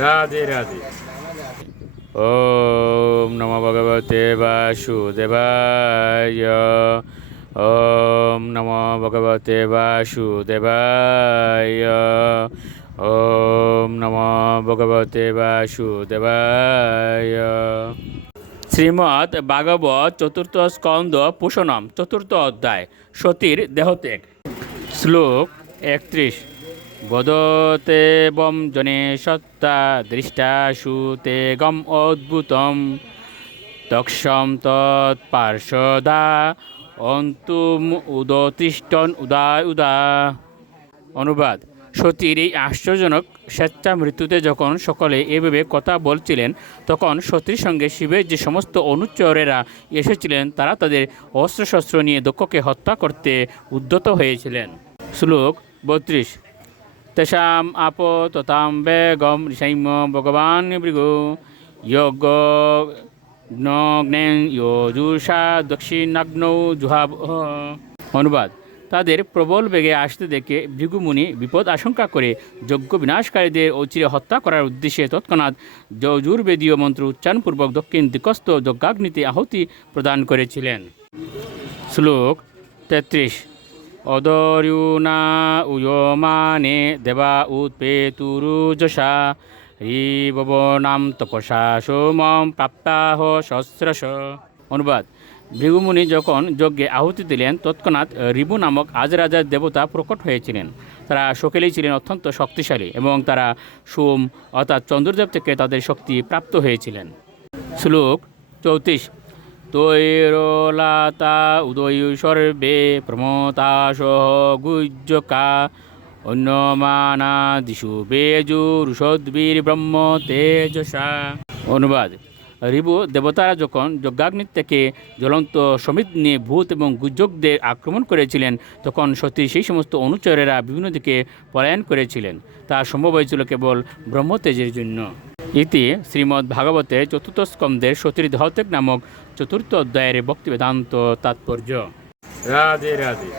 রাধে রাধে। ওম নমো ভগবতে বাসুদেবায়। ওম নমো ভগবতে বাসুদেবায়। ওম নমো ভগবতে বাসুদেবায়। শ্রীমদ্ ভাগবত চতুর্থ স্কন্দ পুষণম চতুর্থ অধ্যায় সতীর দেহত্যাগ। শ্লোক 31। বদতে বম জনে সত্তা দৃষ্টাসু তে গম অদ্ভুতম তক্ষম তৎপার্শ্বদা অন্তুম উদতিষ্ঠন উদা উদা। অনুবাদ: সতীর এই আশ্চর্যজনক স্বেচ্ছা মৃত্যুতে যখন সকলে এভাবে কথা বলছিলেন, তখন সতীর সঙ্গে শিবের যে সমস্ত অনুচরেরা এসেছিলেন তারা তাদের অস্ত্রশস্ত্র নিয়ে দক্ষকে হত্যা করতে উদ্যত হয়েছিলেন। শ্লোক 32। তেষাম আপ ততাম বেগম ঋষৈম ভগবান ভৃগু যোগ গ্নেন যজুষা দক্ষিণাগ্নৌ জুহাব। অনুবাদ: তাদের প্রবল বেগে আসতে দেখে ভৃগুমুনি বিপদ আশঙ্কা করে যজ্ঞ বিনাশকারীদের অচিরে হত্যা করার উদ্দেশ্যে তৎক্ষণাৎ যজুর্বেদীয় মন্ত্র উচ্চারণপূর্বক দক্ষিণ দিকস্থ যজ্ঞাগ্নিতে আহুতি প্রদান করেছিলেন। শ্লোক 33। অদর্যুনা উয়মানে দেবা উৎপেতুরুজসা রিবনাম তপসা সোমম প্রাপ্তাহ সহস্রশ। অনুবাদ: ভৃগুমুনি যখন যজ্ঞে আহুতি দিলেন, তৎক্ষণাৎ রিবু নামক আজরাজার দেবতা প্রকট হয়েছিলেন। তারা সকলেই ছিলেন অত্যন্ত শক্তিশালী এবং তারা সোম অর্থাৎ চন্দ্রদেব থেকে তাদের শক্তি প্রাপ্ত হয়েছিলেন। শ্লোক 34। তৈরলাতা উদয় সর্বে প্রমতাসহ গুজ্জকা অন্যমানা দিশু বেজুরুষদ্বীর ব্রহ্ম তেজসা। অনুবাদ: রিবু দেবতারা যখন যজ্ঞাগ্নি থেকে জ্বলন্ত সমিত নিয়ে ভূত এবং গুজ্জকদের আক্রমণ করেছিলেন, তখন সতী সেই সমস্ত অনুচরেরা বিভিন্ন দিকে পলায়ন করেছিলেন। তা সম্ভব হয়েছিল কেবল ব্রহ্মতেজের জন্য। ইতি শ্রীমদ্ ভাগবতে চতুর্থ স্কন্দের সতীর দেহত্যাগ নামক চতুর্থ অধ্যায়ের ভক্তি বেদান্ত তাৎপর্য। রাধে রাধে।